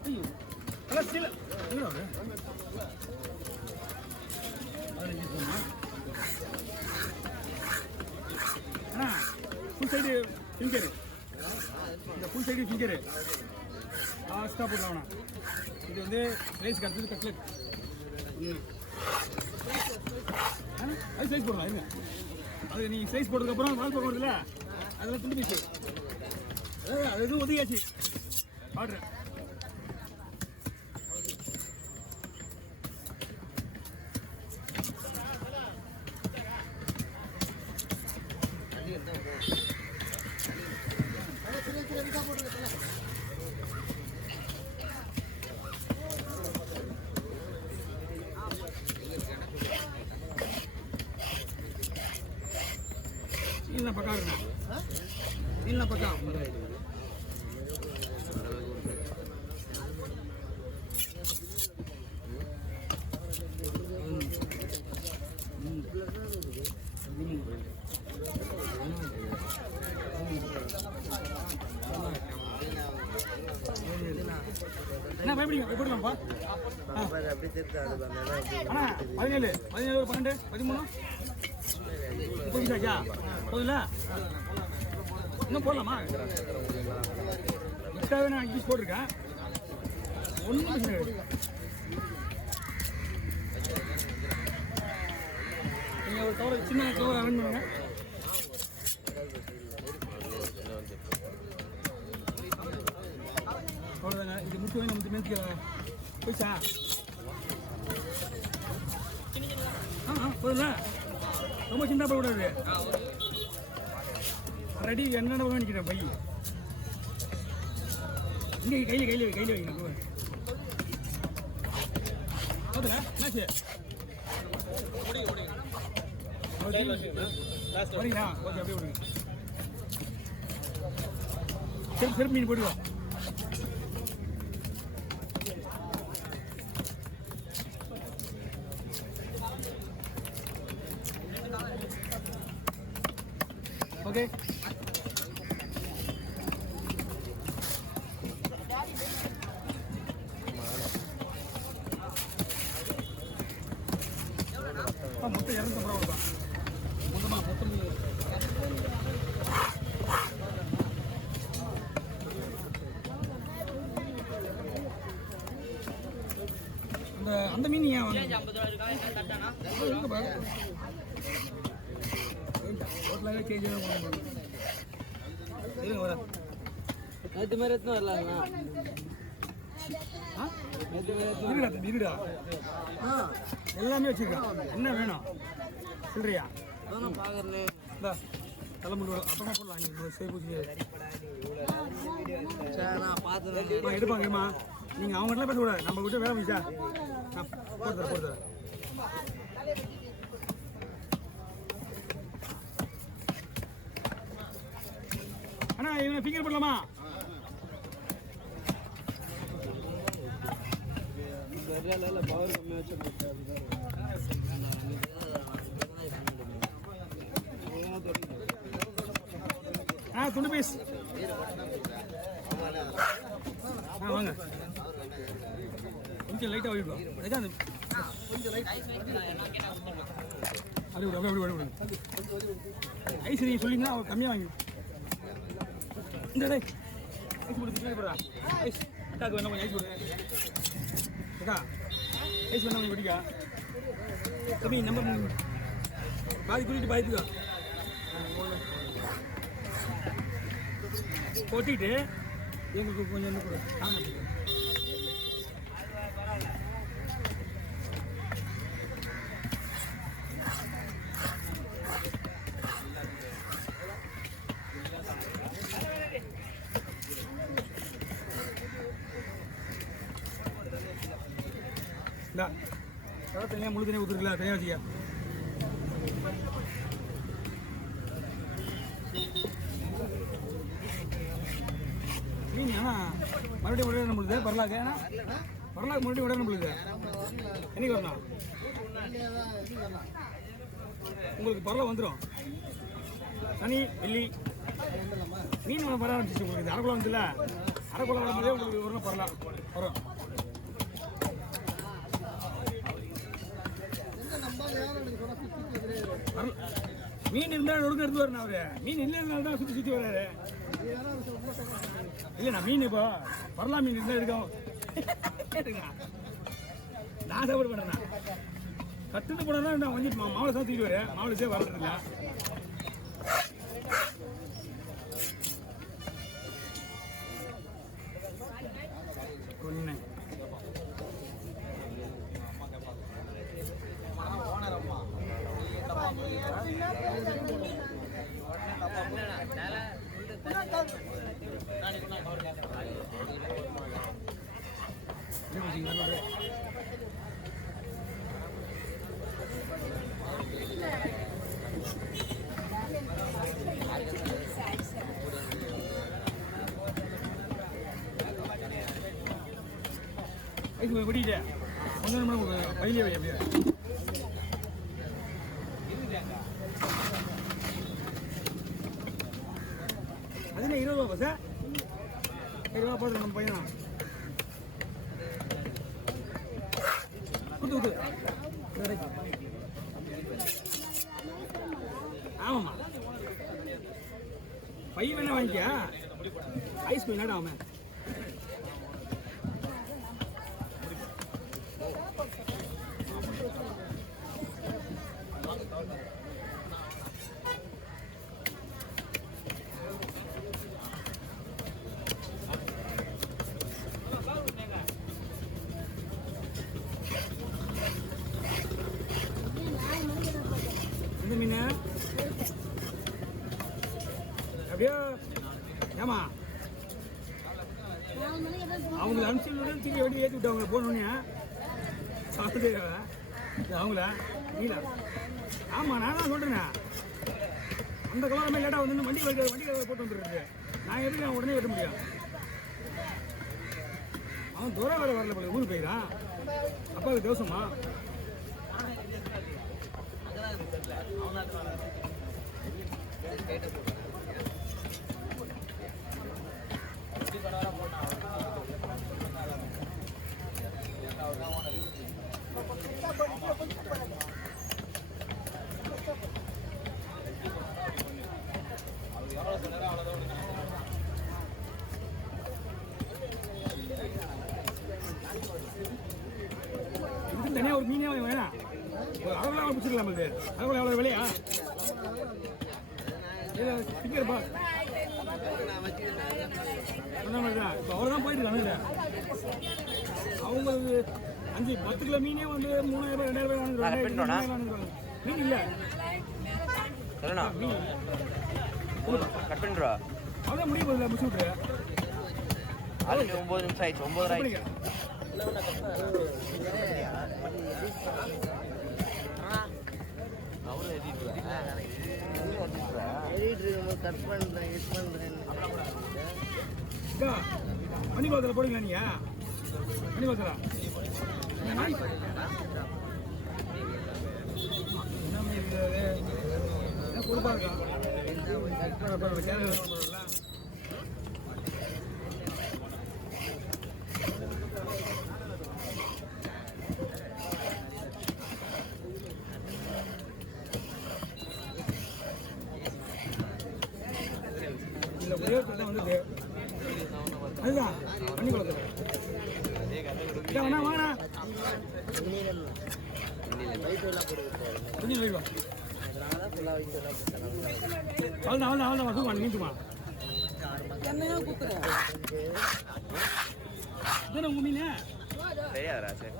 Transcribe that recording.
ஐயோ நல்லா ஸ்டீல் எங்கடா அவரு அண்ணா ஃபுல் சைடு ஃபிங்கரு இந்த ஃபுல் சைடு ஃபிங்கரு லாஸ்ட்டாக போடலாம்ண்ணா இது வந்து ரைஸ் கட்டுறது கட்லெட் அது சைஸ் போடலாம் இருங்க அது நீங்கள் சைஸ் போட்டதுக்கப்புறம் வால் பக்கம் வருதுல்ல அதெல்லாம் துண்டு பீஸு அது எதுவும் ஒதுக்கியாச்சு ஆர்டர் இல்ல பக்கா இருக்கணும் இல்ல பக்கா என்ன பயப்படிங்க போடலாம்ப்பா அண்ணா 17 17 12 13 போயிட்டாச்சா போதுல இன்னும் போடலாமா எக்ஸ்ட்ராவே நான் இங்கிலீஷ் போட்டிருக்கேன் ஒன்றும் பிரச்சனை கிடையாது நீங்கள் ஒரு கவரை சின்ன கவரை அரேஞ்ச் பண்ணுங்க அவ்வளோதாங்க இது முட்டு வாங்கி நம்ம நேரத்துக்கு போயிச்சா போதுல ரொம்ப சின்ன போடக்கூடாது ரெடி என்னென்ன நினைக்கிறேன் பை இங்கே கையில் வைக்கணும் போதுல என்னாச்சு வரீங்களா ஓகே அப்படியே விடுங்க செருப்பு மீன் போடுவோம் ஓகே மொத்தம் 250 ரூபா தான் மொத்தம் அந்த மீன் ஏன் கேஜி நேற்று மாதிரி எத்தனை வரலாங்களா இருடா எல்லாமே வச்சுருக்கேன் என்ன வேணும் சொல்றியா பார்க்குறேன் தலைமுறை அப்புறமா போடலாம் நீங்கள் சேஃபூசி எடுப்பாங்கம்மா நீங்கள் அவங்ககிட்டலாம் பேசக்கூடாது நம்ம கிட்ட வேலை முடிச்சா நான் போட்டு அண்ணா இவனை ஃபிங்கர் பண்ணலாமா பவர் கம்மியாக துண்டு பீஸ் வாங்க கொஞ்சம் லைட்டாக ஓடிடுவோம் அந்த கொஞ்சம் லைட் அப்படி ஐஸ் நீங்கள் சொல்லிங்கன்னா அவர் கம்மியாக வாங்கி இந்த ஐஸ் போடுறா ஐஸ் அக்காவுக்கு வேணா கொஞ்சம் ஐஸ் போடு அக்கா ஐஸ் வேணா கொஞ்சம் குடிக்கா கம்மி நம்ம பாதி குடிக்கிட்டு பாதிக்கா கொட்டிட்டு எங்களுக்கு கொஞ்சம் என்ன கொடு ஆமாம் தனியாக முழு தனியாக ஊற்றுருக்கல தனியாக வச்சுக்க நீங்கள் ஆனால் மறுபடியும் உடனே நம்மளுது பரலாக்கு ஏன்னா பரலாக்கு மறுபடியும் உடனே நம்மளுது என்னைக்கு வரணும் உங்களுக்கு பரலா வந்துடும் சனி வெள்ளி மீன் வர ஆரம்பிச்சிச்சு உங்களுக்கு. இந்த அரைக்குள்ள வந்துல அரைக்குள்ள வரும்போதே உங்களுக்கு ஒரு பரலாம் வரும். மீன் இருந்தால் ஒழுங்கு எடுத்து வரணும் அவரு. மீன் இல்லைனால தான் சுற்றி சுற்றி வர்றாரு. இல்லைண்ணா மீன் இப்போ பரலா மீன் இருந்தால் எடுக்கும். நான் சாப்பிட மாட்டேண்ணா. கட்டுன்னு போனா நான் வந்து மாவுளை சாத்திட்டு வரேன். மாவுளை வர்றதில்ல. ஒன்று வெடிக்கிட்ட ஒன்று மணி பையிலே வை அப்படியே. அதுனா 20 ரூபா சார். 20 ரூபா போடுறோம் நம்ம பையனா. கொடுத்து ஆமாம்மா பை வேணா வாங்கிக்க. ஐஸ் போய் நட அவன். இந்த மீன் அப்படியே ஏமா அவங்கள அனுப்பிச்சு திரும்பி வண்டி ஏற்றி விட்டு அவங்கள போனோடனே அவங்கள நீலா ஆமாம் நான் தான் சொல்கிறேண்ணே. அந்த கலவரமே லேட்டாக வந்து வண்டி போட்டு வந்துருக்கு. நான் எப்படி நான் உடனே வெட்ட முடியும்? அவன் தூரம் வேறு வரல போல ஊருக்கு போயிடான். அப்பாவுக்கு தோசமா இது தனியாக ஒரு மீனே வேணாம். ஒரு அளவுலாம் பிடிச்சிருக்கலாம். இது அளவுல எவ்வளோ விலையா? சிக்கர்ப்பா சொன்ன மாதிரி தான். இப்போ அவ்வளோதான் போயிருக்காங்க. அவங்களுக்கு 5-10 கிலோ மீனே வந்து 3000 2000 வாங்குறாங்க. மீன் இல்லை கட் பண்ணுறா. அதான் முடிய போதில்ல முடிச்சு விட்ரு. 9 நிமிஷம் ஆயிடுச்சு. 9 ஆயிடுச்சு. மணி பாத்திரம் போடுங்களா நீங்க? மணி பாத்திரம் கொடுப்பா இருக்கா? இல்லை ஒரே ஒரு வந்து அதுதான் பண்ணி கொடுக்குறேன். வாங்கண்ணா கொஞ்சம் வைப்பா. அவ்வளோதான் வசூல் பண்ணி நீட்டுமா என்னையா கொடுக்குறேன். இதுதானே உங்கள் மீன்? தெரியாதா? சரி.